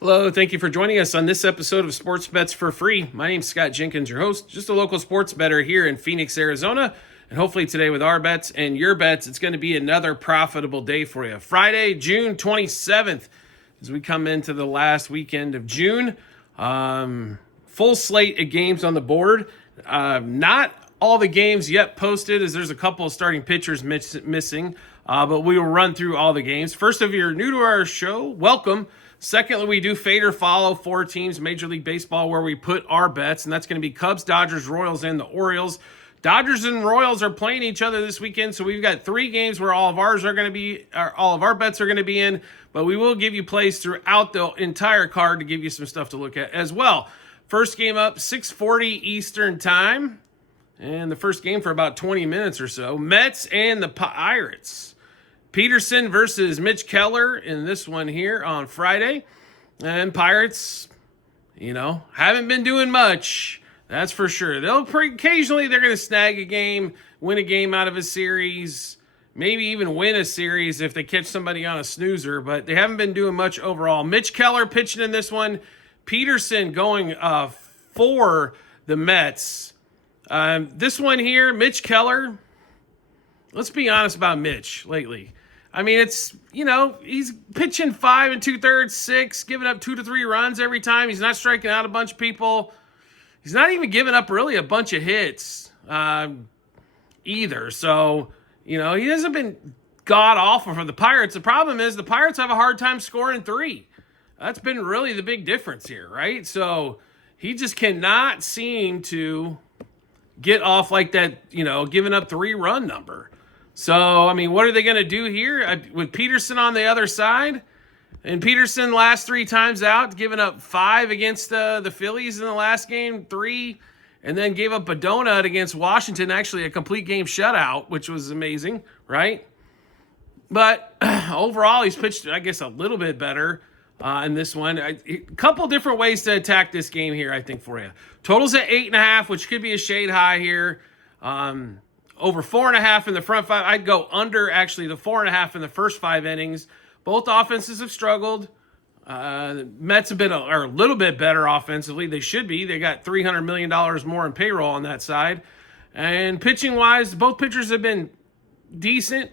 Hello, thank you for joining us on this episode of Sports Bets for Free. My name's Scott Jenkins, your host, just a local sports bettor here in Phoenix, Arizona. And hopefully today with our bets and your bets, it's going to be another profitable day for you. Friday, June 27th, as we come into the last weekend of June. Full slate of games on the board. Not all the games yet posted, as there's a couple of starting pitchers missing. But we will run through all the games. First, if you're new to our show, welcome. Secondly, we do fade or follow four teams, Major League Baseball, where we put our bets, and that's going to be Cubs, Dodgers, Royals, and the Orioles. Dodgers and Royals are playing each other this weekend, so we've got three games where all of our bets are going to be in, but we will give you plays throughout the entire card to give you some stuff to look at as well. First game up, 6:40 Eastern Time, and the first game for about 20 minutes or so. Mets and the Pirates. Peterson versus Mitch Keller in this one here on Friday. And Pirates, haven't been doing much. That's for sure. Occasionally they're going to snag a game, win a game out of a series, maybe even win a series if they catch somebody on a snoozer, but they haven't been doing much overall. Mitch Keller pitching in this one. Peterson going for the Mets. This one here, Mitch Keller, let's be honest about Mitch lately. I mean, he's pitching 5 2/3, 6, giving up 2 to 3 runs every time. He's not striking out a bunch of people. He's not even giving up really a bunch of hits either. So, he hasn't been god-awful for the Pirates. The problem is the Pirates have a hard time scoring 3. That's been really the big difference here, right? So he just cannot seem to get off like that, giving up 3-run number. So, I mean, what are they going to do here with Peterson on the other side? And Peterson last 3 times out, giving up 5 against the Phillies in the last game, 3, and then gave up a donut against Washington, actually a complete game shutout, which was amazing, right? But overall, he's pitched, I guess, a little bit better in this one. A couple different ways to attack this game here, I think, for you. Total's at 8.5, which could be a shade high here. Over 4.5 in the front 5. I'd go under, actually, the 4.5 in the first 5 innings. Both offenses have struggled. The Mets have been a little bit better offensively. They should be. They got $300 million more in payroll on that side. And pitching-wise, both pitchers have been decent.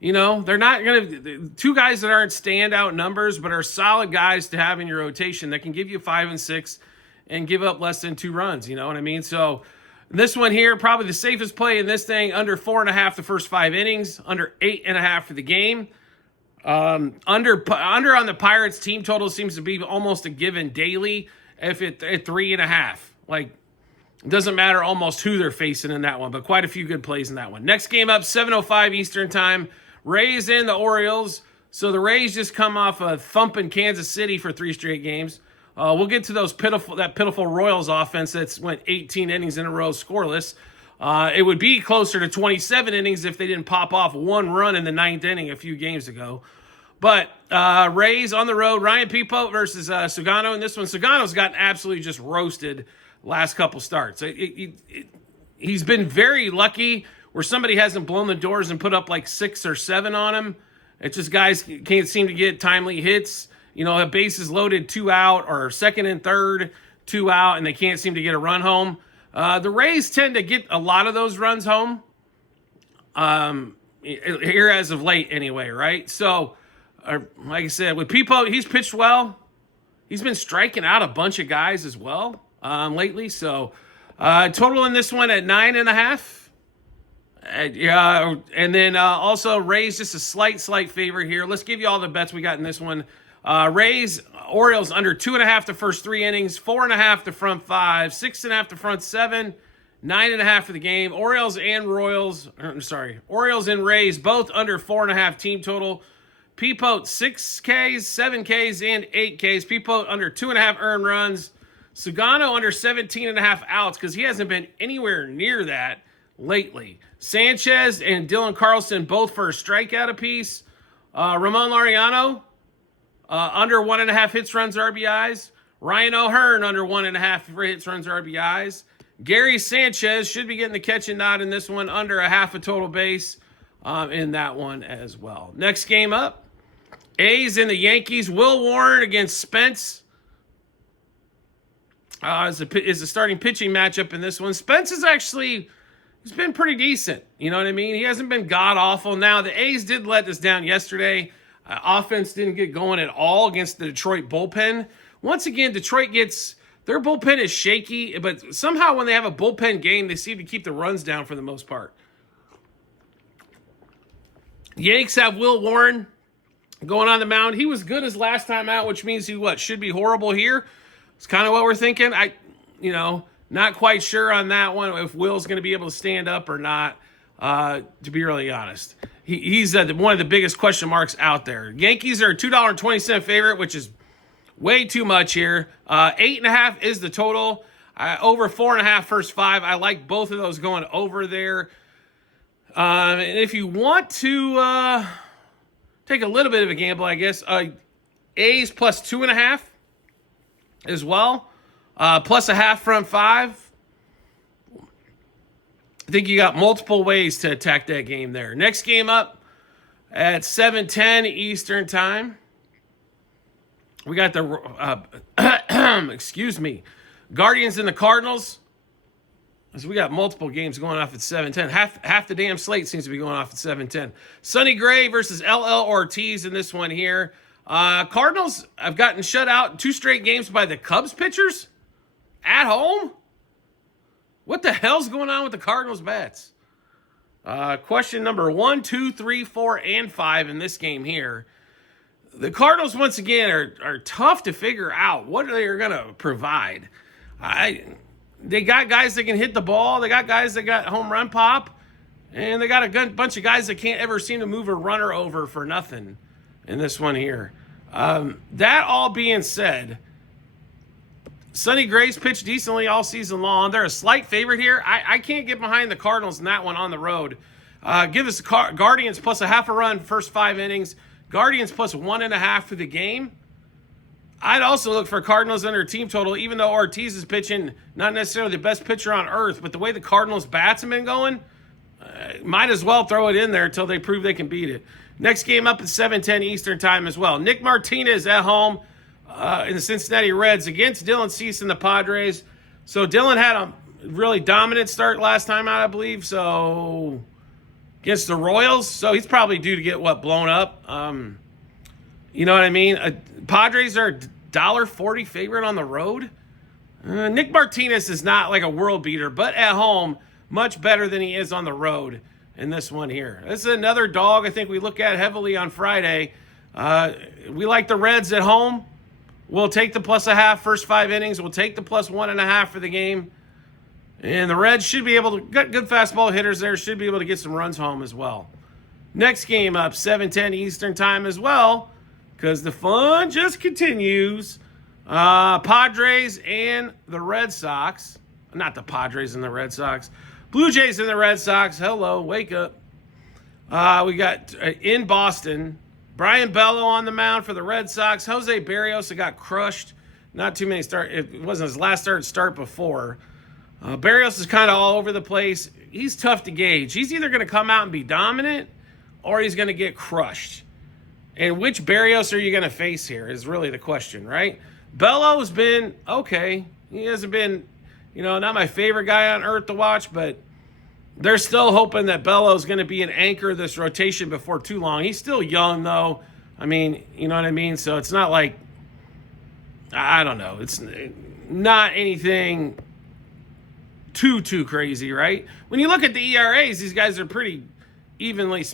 They're not going to – 2 guys that aren't standout numbers but are solid guys to have in your rotation that can give you 5 and 6 and give up less than 2 runs. You know what I mean? So – this one here, probably the safest play in this thing, under 4.5 the first 5 innings, under 8.5 for the game. Under on the Pirates, team total seems to be almost a given daily if at 3.5. Like, it doesn't matter almost who they're facing in that one, but quite a few good plays in that one. Next game up, 7:05 Eastern Time. Rays and the Orioles. So the Rays just come off a thump in Kansas City for 3 straight games. We'll get to that pitiful Royals offense that's went 18 innings in a row scoreless. It would be closer to 27 innings if they didn't pop off 1 run in the 9th inning a few games ago. But Rays on the road, Ryan Peepo versus Sugano in this one. Sugano's gotten absolutely just roasted last couple starts. He's been very lucky where somebody hasn't blown the doors and put up like 6 or 7 on him. It's just guys can't seem to get timely hits. Have bases loaded 2 out or second and third, 2 out, and they can't seem to get a run home. The Rays tend to get a lot of those runs home here as of late anyway, right? So, like I said, with Peepo, he's pitched well. He's been striking out a bunch of guys as well lately. So, total in this one at 9.5. And then also Rays just a slight favor here. Let's give you all the bets we got in this one. Rays, Orioles under 2.5 the first 3 innings, 4.5 the front 5, 6.5 the front 7, 9.5 for the game. Orioles and Rays both under 4.5 team total. Peepo 6 Ks, 7 Ks, and 8 Ks. Peepo under 2.5 earned runs. Sugano under 17.5 outs because he hasn't been anywhere near that lately. Sanchez and Dylan Carlson both for a strikeout apiece. Ramon Laureano under 1.5 hits, runs, RBIs. Ryan O'Hearn under 1.5 for hits, runs, RBIs. Gary Sanchez should be getting the catch and nod in this one, under 0.5 total base in that one as well. Next game up, A's and the Yankees. Will Warren against Spence is a starting pitching matchup in this one. Spence is actually, he's been pretty decent. You know what I mean? He hasn't been god-awful. Now, the A's did let us down yesterday. Offense didn't get going at all against the Detroit bullpen. Once again, Detroit gets, their bullpen is shaky, but somehow when they have a bullpen game, they seem to keep the runs down for the most part. Yanks have Will Warren going on the mound. He was good his last time out, which means he should be horrible here. It's kind of what we're thinking. Not quite sure on that one if Will's going to be able to stand up or not, to be really honest. He's one of the biggest question marks out there. Yankees are a $2.20 favorite, which is way too much here. 8.5 is the total. Over 4.5 first 5. I like both of those going over there. And if you want to take a little bit of a gamble, I guess, A's plus 2.5 as well. Plus a half front 5. I think you got multiple ways to attack that game there. Next game up at 7:10 Eastern time. We got the Guardians and the Cardinals. So we got multiple games going off at 7:10. Half the damn slate seems to be going off at 7:10. Sonny Gray versus LL Ortiz in this one here. Cardinals have gotten shut out in 2 straight games by the Cubs pitchers at home. What the hell's going on with the Cardinals bats? Question number 1, 2, 3, 4, and 5 in this game here. The Cardinals, once again, are tough to figure out what they're going to provide. They got guys that can hit the ball. They got guys that got home run pop. And they got a bunch of guys that can't ever seem to move a runner over for nothing in this one here. That all being said, Sonny Gray's pitched decently all season long. They're a slight favorite here. I can't get behind the Cardinals in that one on the road. Give us the Guardians plus a half a run first 5 innings. Guardians plus 1.5 for the game. I'd also look for Cardinals under team total, even though Ortiz is pitching not necessarily the best pitcher on earth, but the way the Cardinals bats have been going, might as well throw it in there until they prove they can beat it. Next game up at 7:10 Eastern time as well. Nick Martinez at home in the Cincinnati Reds against Dylan Cease and the Padres. So Dylan had a really dominant start last time out, I believe. So against the Royals, so he's probably due to get blown up. You know what I mean? Padres are a $1.40 favorite on the road. Nick Martinez is not like a world beater, but at home, much better than he is on the road in this one here. This is another dog I think we look at heavily on Friday. We like the Reds at home. We'll take the plus a half first 5 innings. We'll take the plus 1.5 for the game. And the Reds should be able to, got good fastball hitters there, should be able to get some runs home as well. Next game up, 7:10 Eastern time as well, because the fun just continues. Padres and the Red Sox. Not the Padres and the Red Sox. Blue Jays and the Red Sox. Hello, wake up. We got in Boston, Brian Bello on the mound for the Red Sox. Jose Barrios got crushed. Not too many start. It wasn't his last start before. Barrios is kind of all over the place. He's tough to gauge. He's either going to come out and be dominant or he's going to get crushed. And which Barrios are you going to face here is really the question, right? Bello's been okay. He hasn't been, not my favorite guy on earth to watch, but they're still hoping that Bello's going to be an anchor of this rotation before too long. He's still young, though. I mean, you know what I mean? So it's not like, I don't know. It's not anything too crazy, right? When you look at the ERAs, these guys are pretty evenly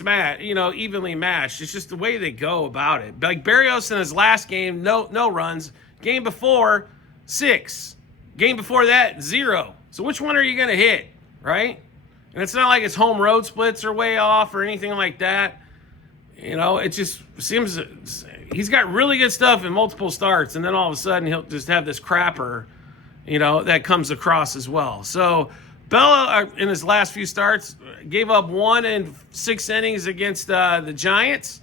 matched. It's just the way they go about it. Like Barrios in his last game, no runs. Game before, 6. Game before that, 0. So which one are you going to hit, right? And it's not like his home road splits are way off or anything like that. It just seems he's got really good stuff in multiple starts, and then all of a sudden he'll just have this crapper, that comes across as well. So Bella, in his last few starts, gave up 1 in 6 innings against the Giants.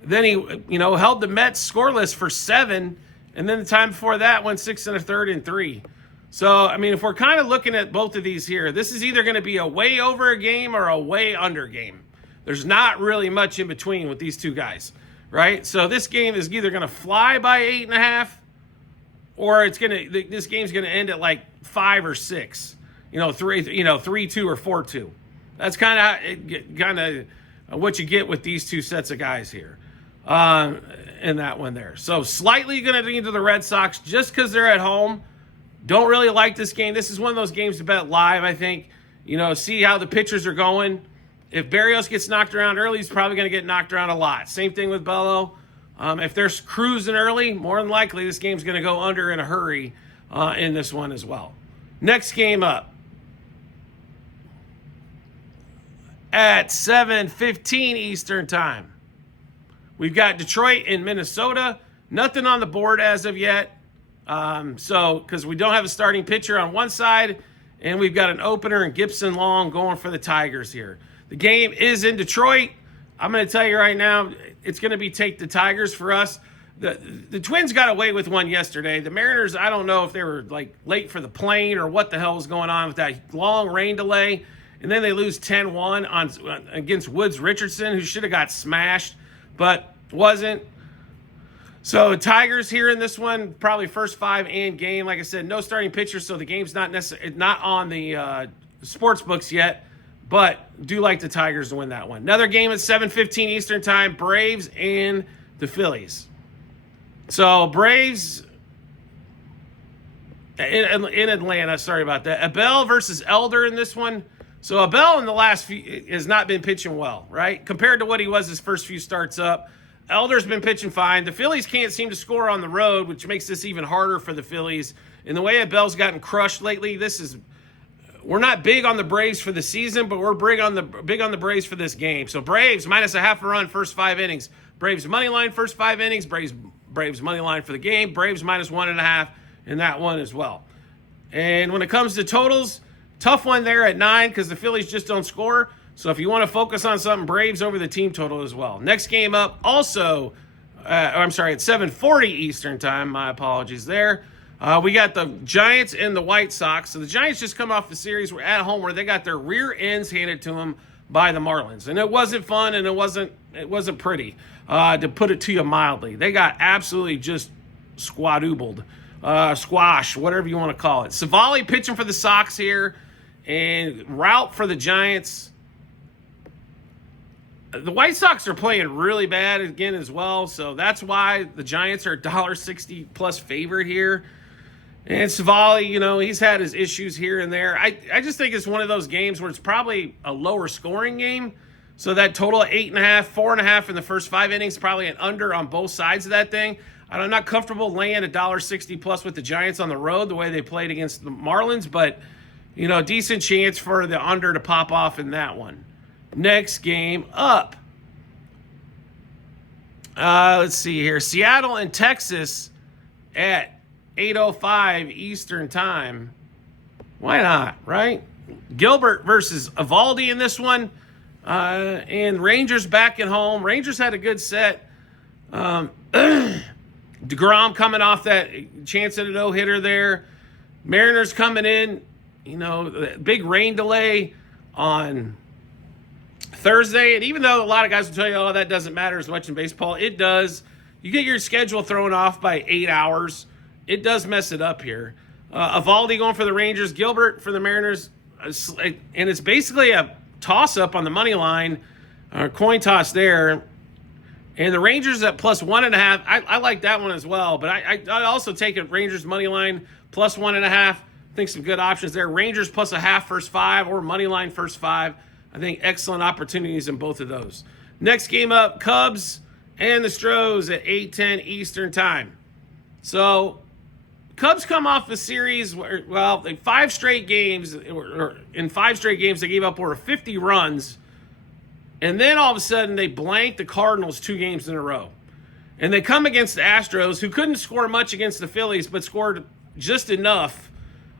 Then he, held the Mets scoreless for 7, and then the time before that went 6 1/3 and 3. So, if we're kind of looking at both of these here, this is either going to be a way over game or a way under game. There's not really much in between with these two guys. right? So this game is either going to fly by 8.5, or this game's going to end at like 5 or 6, 3-2 or 4-2. That's kind of what you get with these two sets of guys here, in that one there. So slightly going to lean to the Red Sox just because they're at home. Don't really like this game. This is one of those games to bet live, I think. See how the pitchers are going. If Berrios gets knocked around early, he's probably going to get knocked around a lot. Same thing with Bello. If they're cruising early, more than likely this game's going to go under in a hurry in this one as well. Next game up at 7:15 Eastern Time. We've got Detroit and Minnesota. Nothing on the board as of yet. Because we don't have a starting pitcher on one side, and we've got an opener in Gibson Long going for the Tigers here. The game is in Detroit. I'm going to tell you right now, it's going to be take the Tigers for us. The Twins got away with one yesterday. The Mariners, I don't know if they were like late for the plane or what the hell was going on with that long rain delay. And then they lose 10-1 against Woods Richardson, who should have got smashed, but wasn't. So Tigers here in this one, probably first 5 and game. Like I said, no starting pitcher, so the game's not on the sports books yet. But do like the Tigers to win that one. Another game at 7:15 Eastern Time, Braves and the Phillies. So Braves in Atlanta, sorry about that. Abel versus Elder in this one. So Abel in the last few has not been pitching well, right? Compared to what he was his first few starts up. Elder's been pitching fine. The Phillies can't seem to score on the road, which makes this even harder for the Phillies. And the way Abel's gotten crushed lately, we're not big on the Braves for the season, but we're big on the Braves for this game. So Braves minus a half a run first 5 innings. Braves money line first 5 innings. Braves money line for the game. Braves minus 1.5 in that one as well. And when it comes to totals, tough one there at 9 because the Phillies just don't score. So if you want to focus on something, Braves over the team total as well. Next game up also, at 7:40 Eastern Time. My apologies there. We got the Giants and the White Sox. So the Giants just come off the series at home where they got their rear ends handed to them by the Marlins. And it wasn't fun and it wasn't pretty, to put it to you mildly. They got absolutely just squadrupled, squash, whatever you want to call it. Savali pitching for the Sox here and Rout for the Giants. The White Sox are playing really bad again as well, so that's why the Giants are $1.60 plus favorite here. And Savali, he's had his issues here and there. I just think it's one of those games where it's probably a lower scoring game. So that total of 8.5, 4.5 in the first 5 innings, probably an under on both sides of that thing. I'm not comfortable laying $1.60 plus with the Giants on the road the way they played against the Marlins, but decent chance for the under to pop off in that one. Next game up. Let's see here. Seattle and Texas at 8:05 Eastern Time. Why not, right? Gilbert versus Evaldi in this one. And Rangers back at home. Rangers had a good set. DeGrom coming off that chance at a no-hitter there. Mariners coming in. Big rain delay on Thursday, and even though a lot of guys will tell you, that doesn't matter as much in baseball, it does. You get your schedule thrown off by 8 hours. It does mess it up here. Evaldi going for the Rangers, Gilbert for the Mariners, and it's basically a toss-up on the money line, coin toss there. And the Rangers at plus 1.5. I like that one as well, but I also take it Rangers money line plus 1.5. I think some good options there. Rangers plus a half first 5 or money line first 5. I think excellent opportunities in both of those. Next game up, Cubs and the Stros at 8:10 Eastern Time. So Cubs come off the series where, in 5 straight games, they gave up over 50 runs. And then all of a sudden they blanked the Cardinals 2 games in a row. And they come against the Astros, who couldn't score much against the Phillies, but scored just enough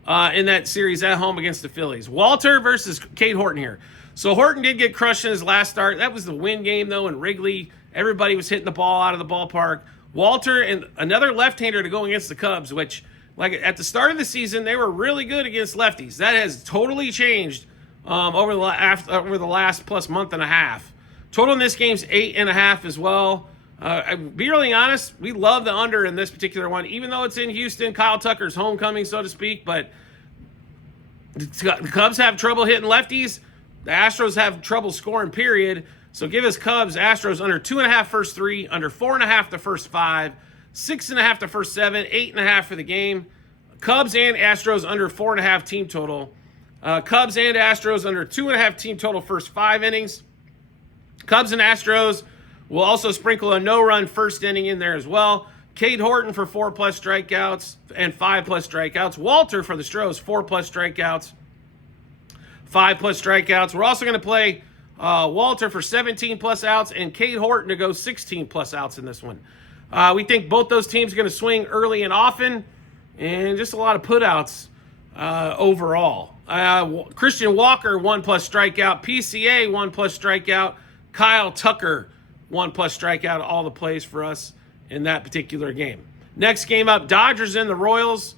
in that series at home against the Phillies. Walter versus Cade Horton here. So Horton did get crushed in his last start. That was the win game, though, in Wrigley. Everybody was hitting the ball out of the ballpark. Walter and another left-hander to go against the Cubs, which, like at the start of the season, they were really good against lefties. That has totally changed over the last plus month and a half. Total in this game's 8.5 as well. Be really honest, we love the under in this particular one, even though it's in Houston, Kyle Tucker's homecoming, so to speak. But the Cubs have trouble hitting lefties. The Astros have trouble scoring, period. So give us Cubs, Astros under 2.5 first 3, under 4.5 the first 5, 6.5 the first 7, 8.5 for the game. Cubs and Astros under 4.5 team total. Cubs and Astros under 2.5 team total first 5 innings. Cubs and Astros will also sprinkle a no-run first inning in there as well. Cade Horton for 4+ strikeouts and 5+ strikeouts. Walter for the Stros, 4+ strikeouts, 5+ strikeouts. We're also going to play Walter for 17+ outs and Cade Horton to go 16+ outs in this one. We think both those teams are going to swing early and often, and just a lot of putouts overall. Christian Walker, 1+ strikeout. PCA, 1+ strikeout. Kyle Tucker, 1+ strikeout. All the plays for us in that particular game. Next game up, Dodgers and the Royals.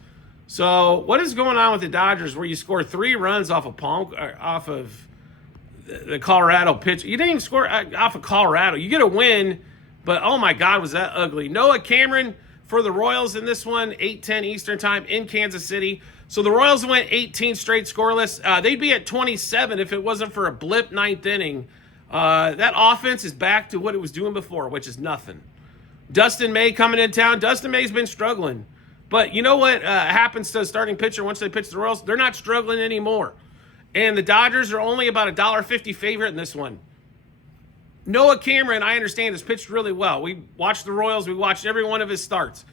So what is going on with the Dodgers where you score 3 runs off of the Colorado pitch? You didn't even score off of Colorado. You get a win, but oh my God, was that ugly. Noah Cameron for the Royals in this one, 8:10 Eastern time in Kansas City. So the Royals went 18 straight scoreless. They'd be at 27 if it wasn't for a blip 9th inning. That offense is back to what it was doing before, which is nothing. Dustin May coming in town. Dustin May's been struggling. But you know what happens to a starting pitcher once they pitch the Royals? They're not struggling anymore. And the Dodgers are only about a $1.50 favorite in this one. Noah Cameron, I understand, has pitched really well. We watched the Royals. We watched every one of his starts.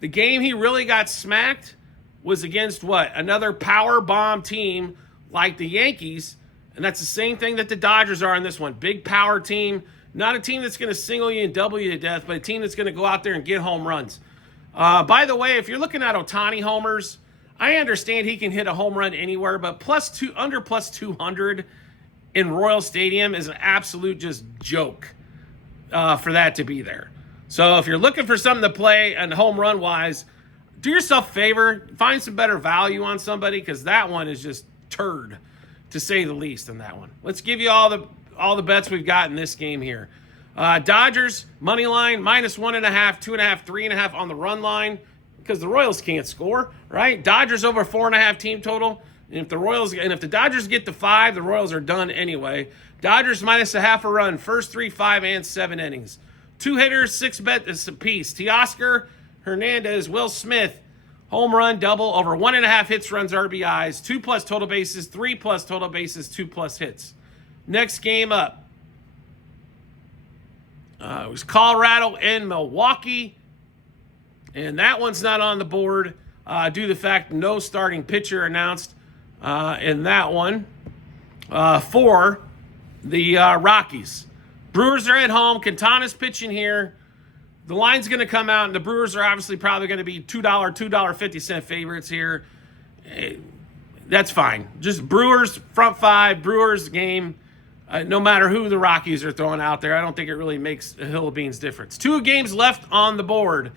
The game he really got smacked was against what? Another power bomb team like the Yankees. And that's the same thing that the Dodgers are in this one. Big power team. Not a team that's going to single you and double you to death, but a team that's going to go out there and get home runs. By the way, if you're looking at Ohtani homers, I understand he can hit a home run anywhere, but under plus 200 in Royal Stadium is an absolute just joke for that to be there. So if you're looking for something to play and home run wise, do yourself a favor, find some better value on somebody, because that one is just turd, to say the least, in that one. Let's give you all the bets we've got in this game here. Dodgers money line -1.5, 2.5, 3.5 on the run line, because the Royals can't score, right? Dodgers over 4.5 team total. And if the Dodgers get to 5, the Royals are done anyway. Dodgers -0.5 a run, first 3, 5, and 7 innings. 2 hitters, 6 bets apiece. Teoscar, Hernandez, Will Smith, home run, double, over 1.5 hits, runs, RBIs, 2+ total bases, 3+ total bases, 2+ hits. Next game up, it was Colorado and Milwaukee, and that one's not on the board due to the fact no starting pitcher announced in that one for the Rockies. Brewers are at home. Quintana's pitching here. The line's going to come out, and the Brewers are obviously probably going to be $2.50 favorites here. That's fine. Just Brewers front 5, Brewers game. No matter who the Rockies are throwing out there, I don't think it really makes a hill of beans difference. 2 games left on the board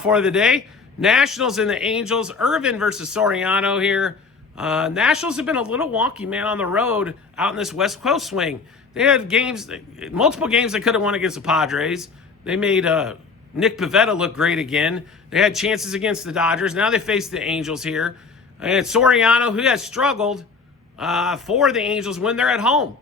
for the day. Nationals and the Angels. Irvin versus Soriano here. Nationals have been a little wonky, man, on the road out in this West Coast swing. They had multiple games they could have won against the Padres. They made Nick Pivetta look great again. They had chances against the Dodgers. Now they face the Angels here. And Soriano, who has struggled for the Angels when they're at home.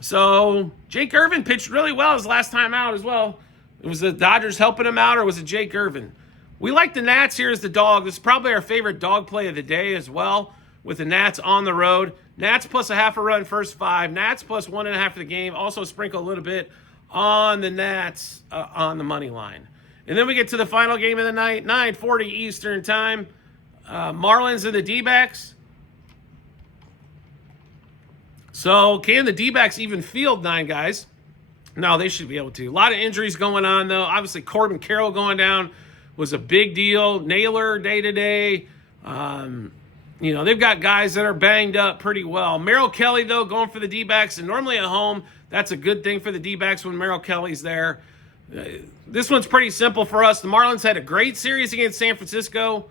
So Jake Irvin pitched really well his last time out as well. It was the Dodgers helping him out, or was it Jake Irvin? We like the Nats here as the dog. This is probably our favorite dog play of the day as well, with the Nats on the road. Nats +0.5 a run first 5. Nats +1.5 for the game. Also sprinkle a little bit on the Nats on the money line. And then we get to the final game of the night, 9:40 Eastern time. Marlins and the D-backs. So can the D-backs even field 9 guys? No, they should be able to. A lot of injuries going on, though. Obviously, Corbin Carroll going down was a big deal. Naylor day-to-day. They've got guys that are banged up pretty well. Merrill Kelly, though, going for the D-backs. And normally at home, that's a good thing for the D-backs when Merrill Kelly's there. This one's pretty simple for us. The Marlins had a great series against San Francisco.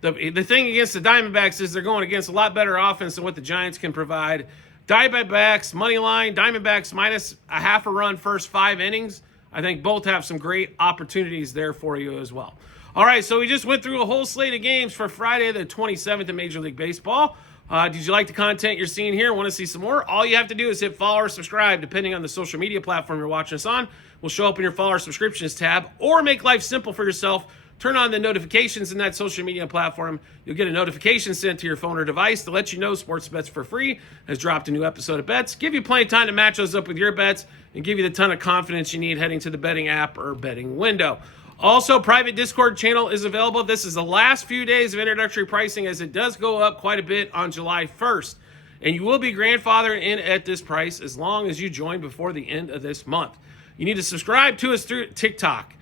The thing against the Diamondbacks is they're going against a lot better offense than what the Giants can provide. Diamondbacks, money line, Diamondbacks -0.5 a run first 5 innings. I think both have some great opportunities there for you as well. All right, so we just went through a whole slate of games for Friday the 27th in Major League Baseball. Did you like the content you're seeing here? Want to see some more? All you have to do is hit follow or subscribe, depending on the social media platform you're watching us on. We'll show up in your follow or subscriptions tab, or make life simple for yourself. Turn on the notifications in that social media platform. You'll get a notification sent to your phone or device to let you know Sports Bets for Free has dropped a new episode of bets. Give you plenty of time to match those up with your bets and give you the ton of confidence you need heading to the betting app or betting window. Also, private Discord channel is available. This is the last few days of introductory pricing, as it does go up quite a bit on July 1st. And you will be grandfathered in at this price as long as you join before the end of this month. You need to subscribe to us through TikTok.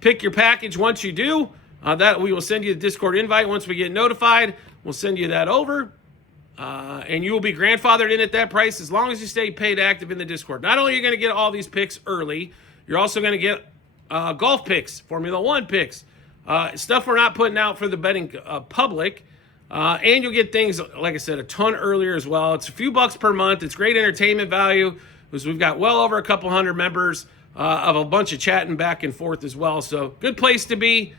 Pick your package once you do. That we will send you the Discord invite once we get notified. We'll send you that over. And you will be grandfathered in at that price as long as you stay paid active in the Discord. Not only are you going to get all these picks early, you're also going to get golf picks, Formula One picks, stuff we're not putting out for the betting public. And you'll get things, like I said, a ton earlier as well. It's a few bucks per month. It's great entertainment value because we've got well over a couple hundred members of a bunch of chatting back and forth as well. So good place to be.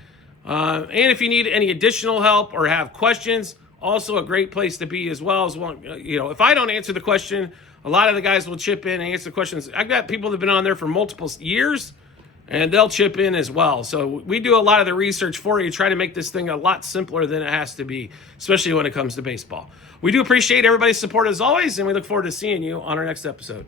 And if you need any additional help or have questions, also a great place to be as well. If I don't answer the question, a lot of the guys will chip in and answer the questions. I've got people that have been on there for multiple years, and they'll chip in as well. So we do a lot of the research for you, try to make this thing a lot simpler than it has to be, especially when it comes to baseball. We do appreciate everybody's support as always, and we look forward to seeing you on our next episode.